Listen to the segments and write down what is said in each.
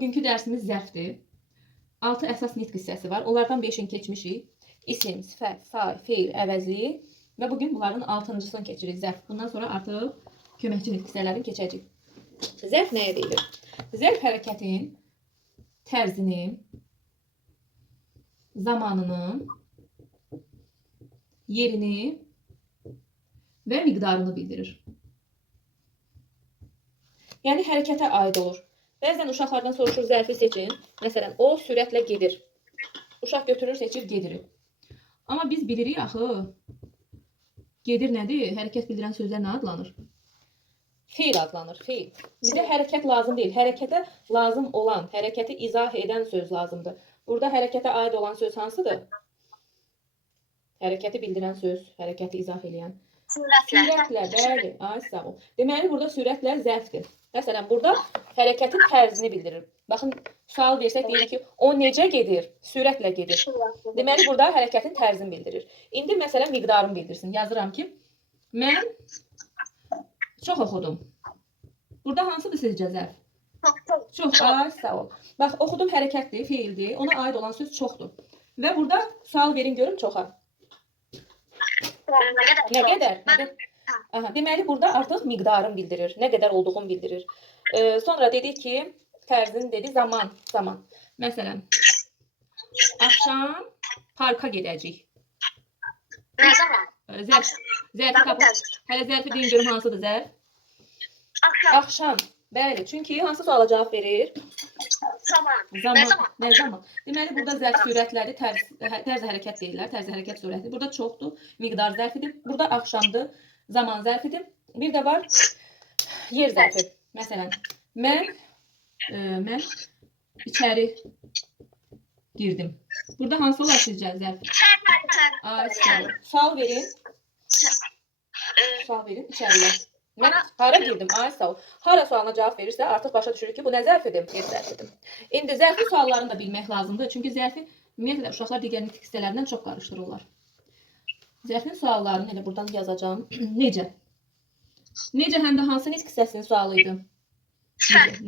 bugünkü dərsimiz zərfdir. 6 əsas nitq hissəsi var. Onlardan 5-ini keçmişik. İsim, sifət, say, feil, əvəzli və bugün bunların 6-cısını keçirik zərf. Bundan sonra artıq köməkçi nitq hissələrini keçəcək. Zərf nəyə deyilir? Zərf hərəkətin tərzini, zamanını, yerini və miqdarını bildirir. Yəni hərəkətə aid olur. Bəzən uşaqlardan soruşur, zərfi seçin. Məsələn, o sürətlə gedir. Uşaq götürür, seçir, gedir. Amma biz bilirik axı, gedir nədir? Hərəkət bildirən sözlər nə adlanır? Feil adlanır, feil. Bizə hərəkət lazım deyil. Hərəkətə lazım olan, hərəkəti izah edən söz lazımdır. Burada hərəkətə aid olan söz hansıdır? Hərəkəti bildirən söz, hərəkəti izah edən. Sürətlə, bəli, ay sağ ol. Deməli, burada sürətlə zərfdir. Məsələn, burada hərəkətin tərzini bildirir. Baxın, sual versək, deyirik ki, o necə gedir? Sürətlə gedir. Deməli, burada hərəkətin tərzini bildirir. İndi, məsələn, miqdarını bildirsin. Yazıram ki, mən çox oxudum. Burada hansıdır sizcə zərf? Çox, ay sağ ol. Bax, oxudum hərəkətdir, feildir. Ona aid olan söz çoxdur. Və burada sual verin, görüm çoxa. Nə qədər? Aha, deməli, burada artıq miqdarını bildirir. Nə qədər olduğunu bildirir. Sonra dedik ki, tərzini dedi zaman. Məsələn, axşam parka gedəcəyik. Nə zaman? Zərfi tapın. Hələ zərfi deyin görüm hansıdır zərf? Axşam. Bəli, çünki hansı suala cavab verir? Zaman. Nə zaman? Deməli, burada zərf sürətləri tərz hərəkət deyirlər. Tərz hərəkət sürətidir. Burada çoxdur. Miqdar zərfidir. Burada axşamdır. Zaman zərfidir. Bir də var yer zərfi. Məsələn, mən içəri girdim. Burada hansı olar sizcə zərf? Sual verin. Sual verin içəriyə. Mən hara girdim? Ay sağ ol. Hara sualına cavab verirsə artıq başa düşürük ki, bu nə zərfidir? Yer zərfidir. İndi zərfi suallarını da bilmək lazımdır. Çünki zərfi ümumiyyətlə uşaqlar digər nitq hissələrindən çox qarışdırırlar. Zərfin suallarını elə buradan yazacağım. Necə? Necə həm də hansı nitq hissəsinin sualı idi?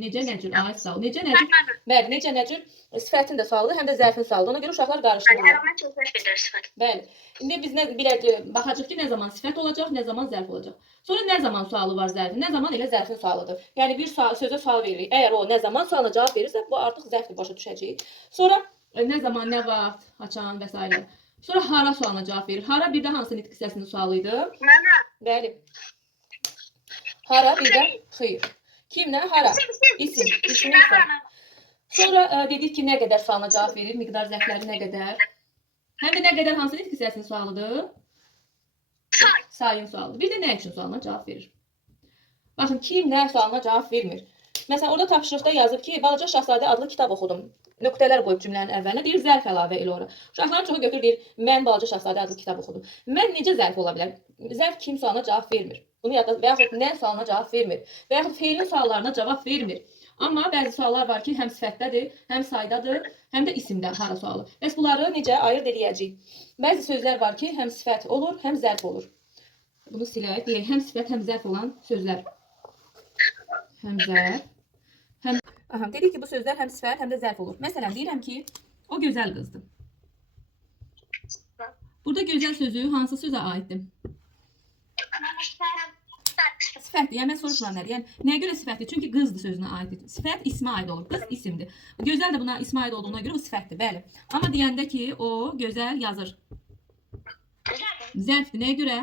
Necə, nəcür? Ay sağ ol. Necə, nəcür? Bəli, necə, nəcür? Sifətin də sualıdır, həm də zərfin sualıdır. Ona görə uşaqlar qarışdırırlar. Bəli. İndi biz nə bilək, baxacaq ki, nə zaman sifət olacaq, nə zaman zərf olacaq. Sonra nə zaman sualı var zərfin? Nə zaman elə zərfin sualıdır. Yəni bir sözə sual veririk. Əgər o nə zaman sualına cavab verirsə, bu artıq zərfdir, başa düşəcəyik. Sonra nə zaman, nə vaxt, haçan və s. Sonra hara sualına cavab verir. Hara bir də hansı nitq hissəsinin sualı idi? Bəli. Hara bir də xeyr. Kimlə? Hara. İsim. İsim isə. Sonra dedik ki, nə qədər sualına cavab verir. Miqdar zərfləri nə qədər. Həm də nə qədər hansı nitq hissəsinin sualıdır? Sayın sualıdır. Bir də nə üçün sualına cavab verir? Baxın, kim nə sualına cavab vermir. Məsələn, orada tapşırıqda yazıb ki, Balaca Şahzadə adlı kitab oxudum. Nöqtələr qoyub cümlənin əvvəlinə deyir, zərf əlavə elə ora. Uşaqların çoxu götürür deyir, mən Balaca Şahzadə adlı kitab oxudum. Mən necə zərf ola bilər? Zərf kim sualına cavab vermir. Bunu yadda və yaxud nə sualına cavab vermir. Və yaxud feilin suallarına cavab vermir. Amma bəzi suallar var ki, həm sifətdədir, həm saydadır, həm də isimdə hara sualı. Bəs bunları necə ayırd edəcəyik? Bəzi sözlər var ki, həm sifət olur, həm zərf olur. Bunu silək, deyək, həm sifət, həm zərf olan sözlər. Həm zərf, həm... Aha, dedik ki, bu sözlər həm sifət, həm də zərf olur. Məsələn, deyirəm ki, o gözəl qızdır. Burada gözəl sözü hansı sözə aiddir? Sifətdir. Yəni, mən soruşuram nədir? Yəni, nəyə görə sifətdir? Çünki qızdır sözünə aiddir. Sifət ismə aid olur. Qız isimdir. Gözəl də buna ismə aid olduğuna görə bu sifətdir. Bəli. Amma deyəndə ki, o gözəl yazır. Zərfdir. Nəyə görə?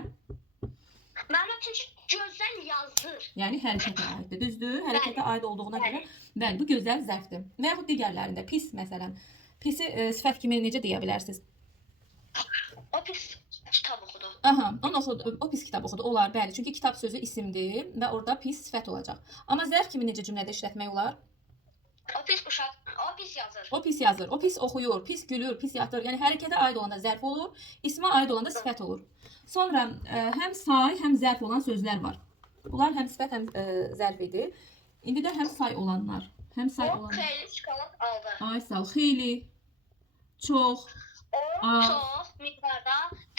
Mənim çünki gözəl yazır. Yəni, hərəkətə aiddir. Düzdür? Hərəkətə aid olduğuna görə. Bəli, bu gözəl zərfdir. Və yaxud digərlərində. Pis, məsələn. Pisi sifət kimi necə deyə bilərsiniz? O pis kitab oxudu. Aha, o pis kitab oxudu. Olar, bəli. Çünki kitab sözü isimdir və orada pis sifət olacaq. Amma zərf kimi necə cümlədə işlətmək olar? O pis uşaq, o pis yazır. O pis yazır, o pis oxuyur, pis gülür, pis yatır. Yəni hərəkətə aid olanda zərf olur, ismə aid olanda sifət olur. Sonra həm say, həm zərf olan sözlər var. Bunlar həm sifət, həm zərf idi. İndi də həm say olanlar. Həm say olanlar. O xeyli çikolat aldı. Ay sağ ol. Xeyli, çox, O çox miqdarda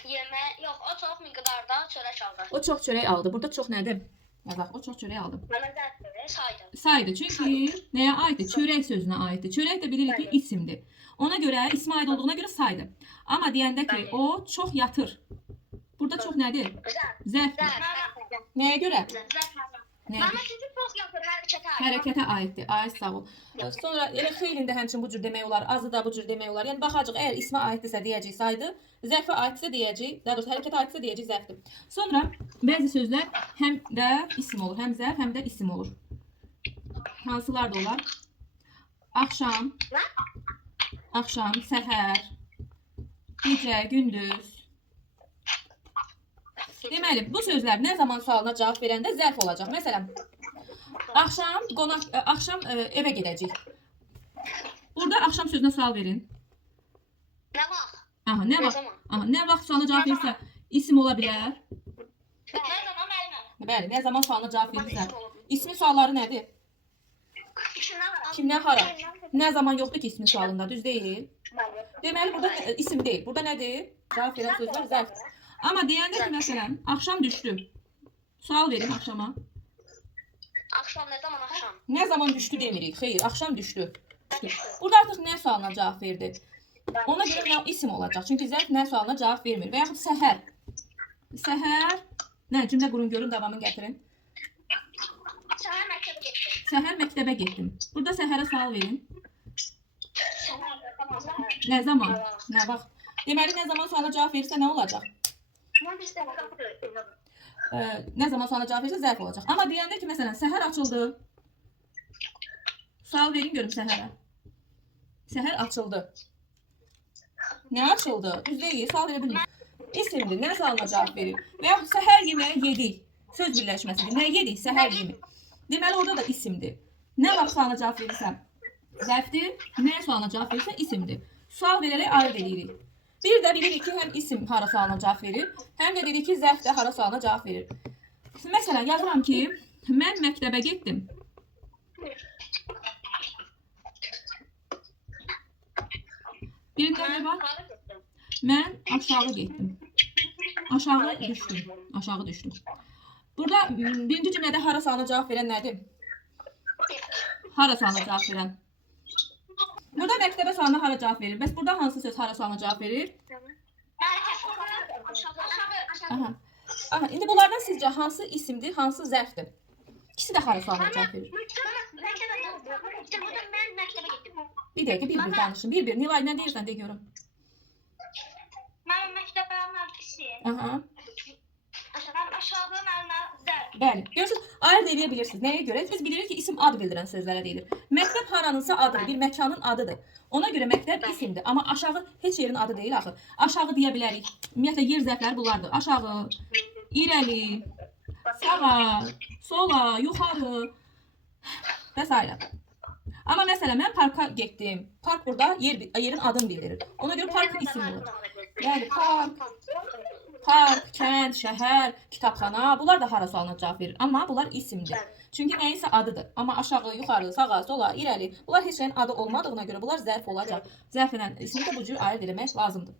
yemək, yox, o çox miqdarda çörək aldı. O çox çörək aldı. Burada çox nədir? Yazaq. O çox çörək aldım. Mənə zərfdir, saydım. Saydı çünkü neye aittir? Çörək sözüne aittir. Çörək de bilirik ki isimdir. Ona göre isme ait olduğuna göre saydı. Ama deyəndə ki o çox yatır. Burada çox nədir? Zərfdir. Nəyə görə? Nəyə görə? Məmə sizi çox yapır hərəkətə aid. Hərəkətə aiddir. Ay sağ ol. Sonra elə xeylində həmçinin bu cür demək olar, azı da bu cür demək olar. Yəni baxacaq, əgər ismə aiddirsə deyəcək saydı, zərfə aiddirsə deyəcək, daha doğrusu hərəkətə aiddirsə deyəcək zərfdir. Sonra bəzi sözlər həm də isim olur, həm zərf, həm də isim olur. Hansılar da olar? Axşam, axşam, səhər, gecə, gündüz. Deməli, bu sözlər nə zaman sualına cavab verəndə zərf olacaq. Məsələn, axşam evə gedəcək. Burada axşam sözünə sual verin. Nə vaxt? Aha, nə Nə vaxt? zaman? Aha, nə vaxt sualına cavab verirsə isim ola bilər. Nə zaman müəllimə? Bəli, nə zaman sualına cavab verirsə. İsmi sualları nədir? Kimdən hara? Nə zaman yoxdur ki ismi sualında, düz deyil. Deməli, burada isim deyil. Burada nədir? Cavab verən sözlər zərfdir. Amma deyəndə ki, məsələn, axşam düşdü. Sual verin axşama. Axşam nə zaman axşam? Nə zaman düşdü demirik. Xeyr, axşam düşdü. Burada artıq nə sualına cavab verdi? Ona görə nə isim olacaq. Çünki zərf nə sualına cavab vermir. Və yaxud səhər. Səhər. Nə, cümlə qurun görün, davamını gətirin. Səhər məktəbə getdim. Səhər məktəbə getdim. Burada səhərə sual verin. Səhər. Nə zaman? Nə vaxt? Deməli, nə zaman sualına cavab verirsə nə olacaq? Nə zaman sualına cavab verirsə zərf olacaq. Amma deyəndə ki, məsələn, səhər açıldı. Sual verin görüm səhərə. Səhər açıldı. Nə açıldı? Düz deyil, sual verə bilmir. İsimdir, nə sualına cavab verir. Və yaxud səhər yeməyi yedik. Söz birləşməsidir. Nə yedik? Səhər yeməyi. Deməli, orada da isimdir. Nə vaxt sualına cavab verirsə zərfdir. Nə sualına cavab verirsə isimdir. Sual verərək ayırt edirik. Bir də bilirik ki, həm isim hara sualına cavab verir, həm də dedik ki, zərf də hara sualına cavab verir. Məsələn, yazıram ki, mən məktəbə getdim. Birində nə var? Mən aşağı getdim. Aşağı düşdüm. Aşağı düşdüm. Burada birinci cümlədə hara sualına cavab verən nədir? Hara sualına cavab verən. Burada məktəbə sualına hara cavab verir? Bəs burada hansı söz hara sualına cavab verir? Aha. Aha, indi bunlardan sizcə hansı isimdir, hansı zərfdir? İkisi də hara sualına cavab verir. Bir dəqiqə, bir-bir danışın. Bir-bir. Nilay, nə deyirsən, de görüm. Mənim məktəbə mənfisi. Aha. Aşağı mənə zərf. Bəli. Görürsünüz, ayırt edə bilirsiniz. Nəyə görə? Biz bilirik ki, isim ad bildirən sözlərə deyilir. Məktəb haranınsa adıdır, bir məkanın adıdır. Ona görə məktəb isimdir. Amma aşağı heç yerin adı deyil axı. Aşağı deyə bilərik. Ümumiyyətlə yer zərfləri bunlardır. Aşağı, irəli, sağa, sola, yuxarı və s. Amma məsələn, mən parka getdim. Park burada yerin adını bildirir. Ona görə park isim olur. Yəni park, kənd, şəhər, kitabxana, bunlar da hara sualına cavab verir. Amma bunlar isimdir. Çünki nəyinsə adıdır. Amma aşağı, yuxarı, sağa, sola, irəli, bunlar heç şeyin adı olmadığına görə bunlar zərf olacaq. Zərf ilə ismi də bu cür ayırt etmək lazımdır.